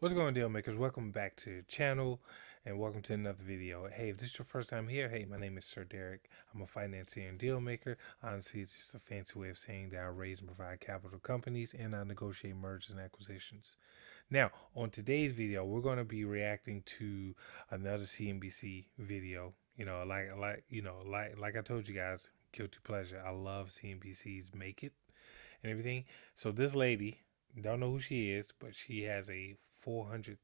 What's going on, deal makers? Welcome back to the channel and welcome to another video. Hey, if this is your first time here, hey, my name is Sir Derek. I'm a financier and deal maker. Honestly, it's just a fancy way of saying that I raise and provide capital to companies and I negotiate mergers and acquisitions. Now, on today's video, we're going to be reacting to another CNBC video. Like I told you guys, guilty pleasure. I love CNBC's Make It and everything. So this lady, don't know who she is, but she has a $400,000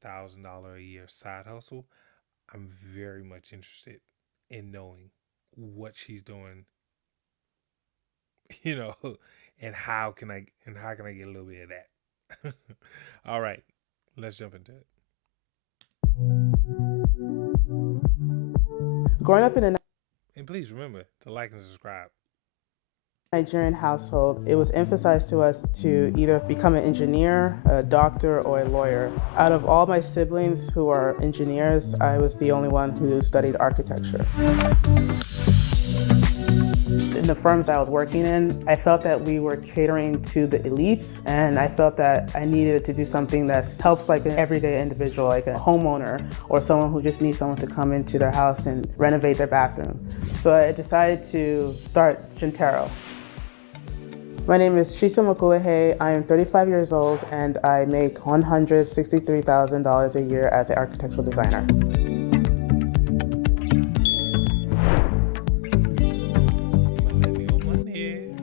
a year side hustle. I'm very much interested in knowing what she's doing, you know, and how can I get a little bit of that. All right, let's jump into it. Growing up in a And please remember to like and subscribe. Nigerian household, it was emphasized to us to either become an engineer, a doctor, or a lawyer. Out of all my siblings who are engineers, I was the only one who studied architecture. In the firms I was working in, I felt that we were catering to the elites, and I felt that I needed to do something that helps like an everyday individual, like a homeowner or someone who just needs someone to come into their house and renovate their bathroom. So I decided to start Gentero. My name is Chisom Okulehe. I am 35 years old and I make $163,000 a year as an architectural designer. Millennial money.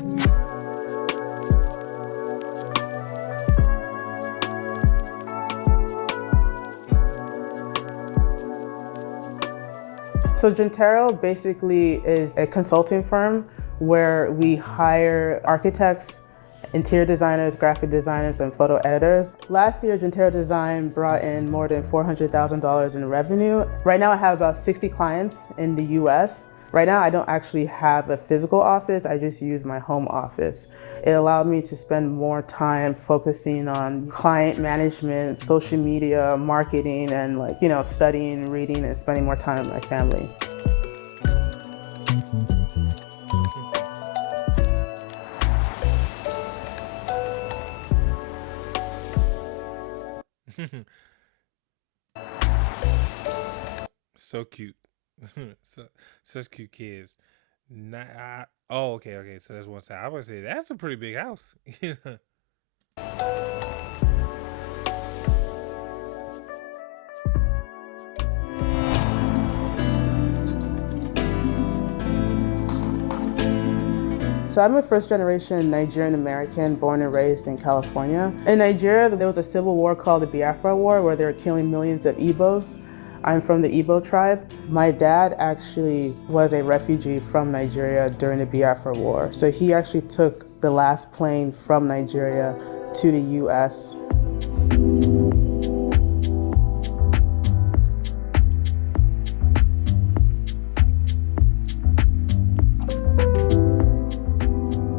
So Gentero basically is a consulting firm where we hire architects, interior designers, graphic designers, and photo editors. Last year, Gentero Design brought in more than $400,000 in revenue. Right now, I have about 60 clients in the US. Right now, I don't actually have a physical office. I just use my home office. It allowed me to spend more time focusing on client management, social media, marketing, and studying, reading, and spending more time with my family. So cute. Such cute kids. Okay. So that's one side. I would say that's a pretty big house. So I'm a first generation Nigerian American born and raised in California. In Nigeria, there was a civil war called the Biafra War where they were killing millions of Igbos. I'm from the Igbo tribe. My dad actually was a refugee from Nigeria during the Biafra War. So he actually took the last plane from Nigeria to the US.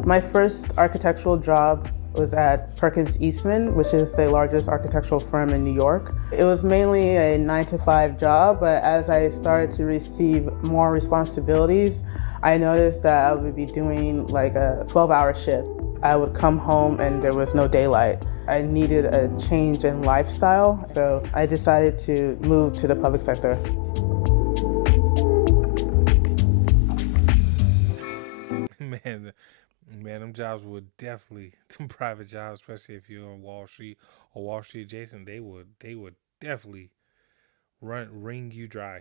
My first architectural job was at Perkins Eastman, which is the largest architectural firm in New York. It was mainly a 9-to-5 job, but as I started to receive more responsibilities, I noticed that I would be doing like a 12-hour shift. I would come home and there was no daylight. I needed a change in lifestyle, so I decided to move to the public sector. Man, them jobs would definitely, them private jobs, especially if you're on Wall Street or Wall Street adjacent, they would definitely wring you dry.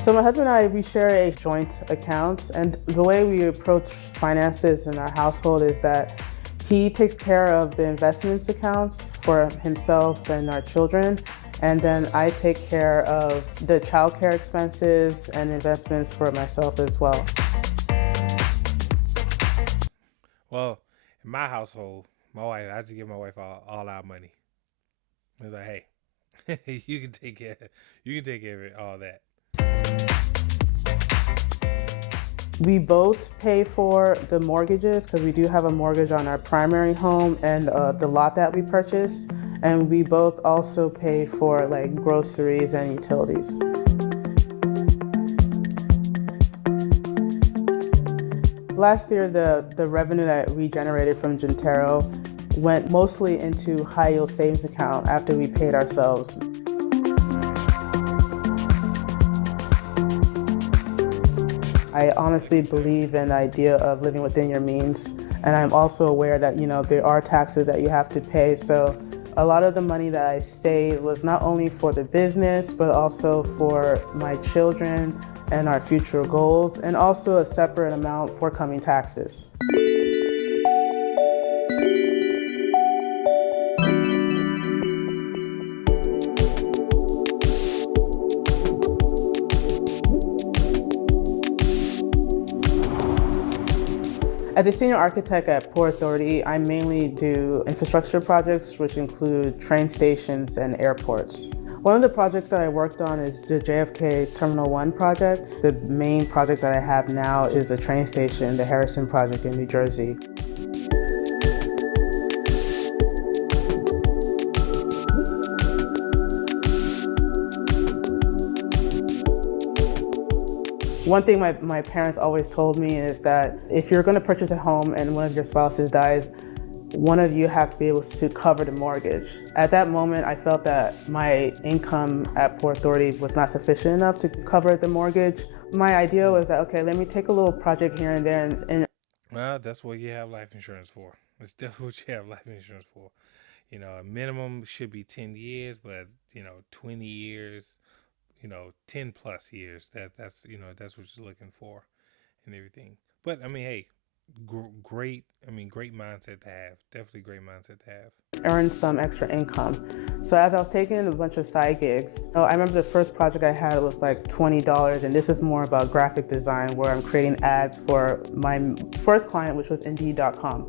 So my husband and I, we share a joint account, and the way we approach finances in our household is that he takes care of the investments accounts for himself and our children, and then I take care of the childcare expenses and investments for myself as well. Well, in my household, I just give my wife all our money. It's like, hey, you can take care of it, all that. We both pay for the mortgages because we do have a mortgage on our primary home and the lot that we purchased. And we both also pay for like groceries and utilities. Last year, the revenue that we generated from Gentero went mostly into high yield savings account after we paid ourselves. I honestly believe in the idea of living within your means, and I'm also aware that there are taxes that you have to pay. So a lot of the money that I saved was not only for the business, but also for my children and our future goals, and also a separate amount for coming taxes. As a senior architect at Port Authority, I mainly do infrastructure projects, which include train stations and airports. One of the projects that I worked on is the JFK Terminal 1 project. The main project that I have now is a train station, the Harrison project in New Jersey. One thing my parents always told me is that if you're going to purchase a home and one of your spouses dies, one of you have to be able to cover the mortgage. At that moment, I felt that my income at Port Authority was not sufficient enough to cover the mortgage. My idea was that, okay, let me take a little project here and there. Well, that's what you have life insurance for. It's definitely what you have life insurance for. A minimum should be 10 years, but 20 years, 10 plus years. That's what you're looking for and everything. But I mean, hey, great. I mean, great mindset to have. Definitely great mindset to have. Earn some extra income. So as I was taking a bunch of side gigs, I remember the first project I had was like $20, and this is more about graphic design where I'm creating ads for my first client, which was Indeed.com.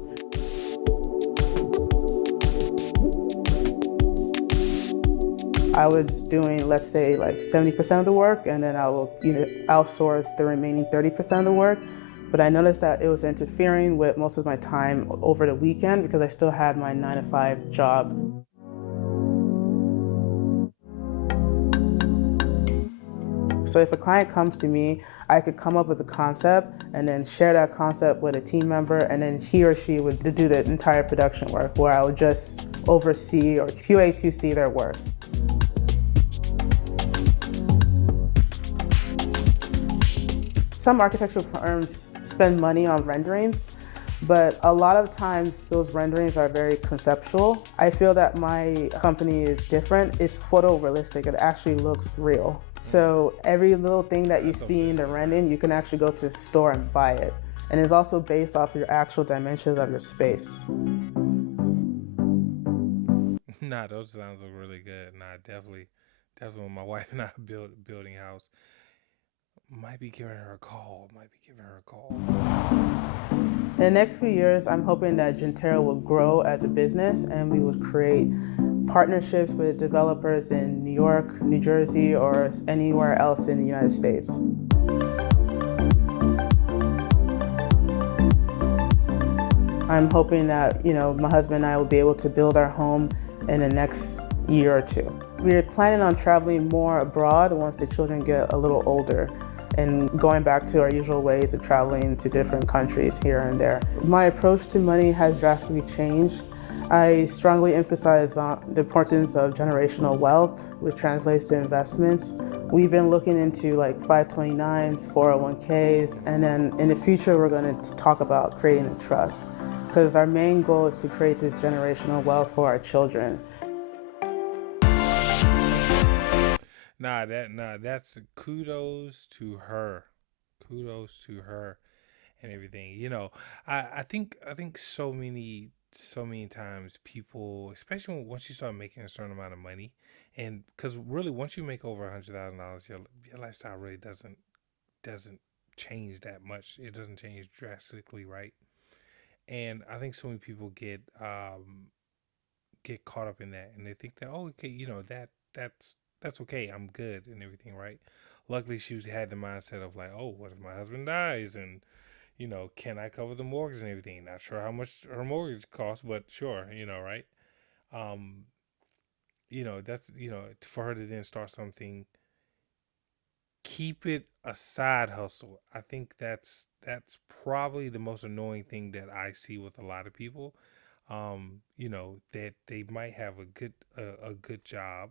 I was doing, let's say, like 70% of the work, and then I will outsource the remaining 30% of the work. But I noticed that it was interfering with most of my time over the weekend because I still had my 9-to-5 job. So if a client comes to me, I could come up with a concept and then share that concept with a team member, and then he or she would do the entire production work where I would just oversee or QA/QC their work. Some architectural firms spend money on renderings, but a lot of times those renderings are very conceptual. I feel that my company is different. It's photorealistic. It actually looks real. So every little thing that you see in the rendering, you can actually go to the store and buy it. And it's also based off your actual dimensions of your space. Nah, those sounds look really good. Nah, definitely when my wife and I building a house. Might be giving her a call. In the next few years, I'm hoping that Gentero will grow as a business and we would create partnerships with developers in New York, New Jersey, or anywhere else in the United States. I'm hoping that, my husband and I will be able to build our home in the next year or two. We're planning on traveling more abroad once the children get a little older, and going back to our usual ways of traveling to different countries here and there. My approach to money has drastically changed. I strongly emphasize on the importance of generational wealth, which translates to investments. We've been looking into like 529s, 401ks, and then in the future we're going to talk about creating a trust, because our main goal is to create this generational wealth for our children. That's kudos to her. Kudos to her and everything. I think so many times people, especially once you start making a certain amount of money, and because really once you make over $100,000, your lifestyle really doesn't change that much. It doesn't change drastically, right? And I think so many people get caught up in that, and they think that, oh, okay, that's okay, I'm good and everything, right? luckily she had the mindset of like, oh, what if my husband dies, and can I cover the mortgage and everything? Not sure how much her mortgage costs, but sure, right? Um, that's for her to then start something, keep it a side hustle. I think that's probably the most annoying thing that I see with a lot of people. That they might have a good job,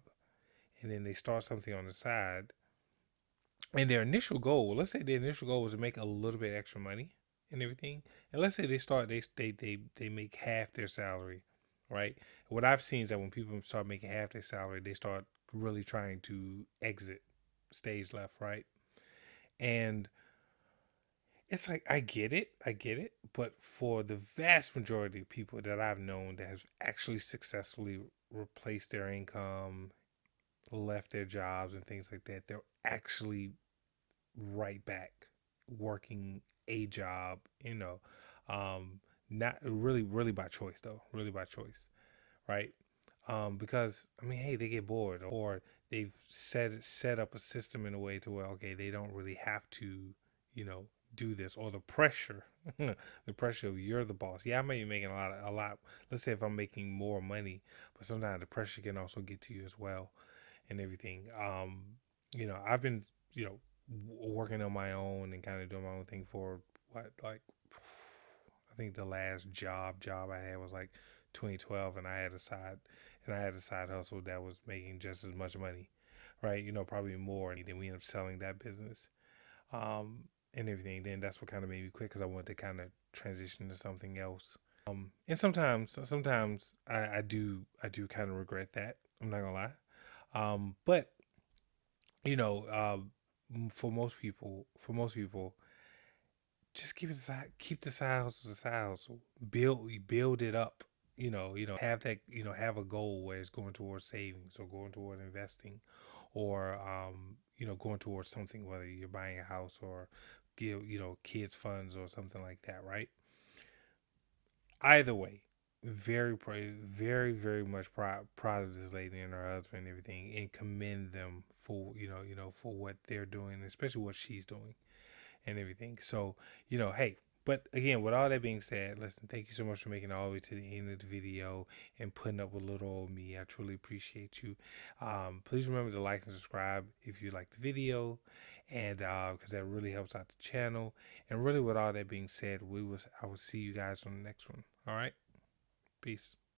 and then they start something on the side, and their initial goal, let's say their initial goal was to make a little bit extra money and everything, and let's say they make half their salary, right? What I've seen is that when people start making half their salary, they start really trying to exit stage left, right? And it's like, I get it, but for the vast majority of people that I've known that have actually successfully replaced their income, left their jobs and things like that, they're actually right back working a job, not really, really by choice though, really by choice, right? Because I mean, hey, they get bored, or they've set up a system in a way to where, okay, they don't really have to, you know, do this, or the pressure, the pressure of you're the boss. Yeah, I may be making a lot. Let's say if I'm making more money, but sometimes the pressure can also get to you as well, and everything. I've been, working on my own and kind of doing my own thing for what, like, I think the last job I had was like 2012, and I had a side hustle that was making just as much money, right? Probably more. And then we ended up selling that business, and everything. Then that's what kind of made me quit, because I wanted to kind of transition to something else. And sometimes I do kind of regret that. I'm not gonna lie. But you know, for most people, just keep the side hustle the side hustle. Build it up. Have that. Have a goal where it's going towards savings, or going toward investing, or going towards something. Whether you're buying a house, or give kids funds or something like that, right? Either way, very, very much proud of this lady and her husband and everything, and commend them for for what they're doing, especially what she's doing and everything. So, hey, but again, with all that being said, listen, thank you so much for making it all the way to the end of the video and putting up with little old me. I truly appreciate you. Please remember to like and subscribe if you like the video, and because that really helps out the channel. And really, with all that being said, I will see you guys on the next one. All right, peace.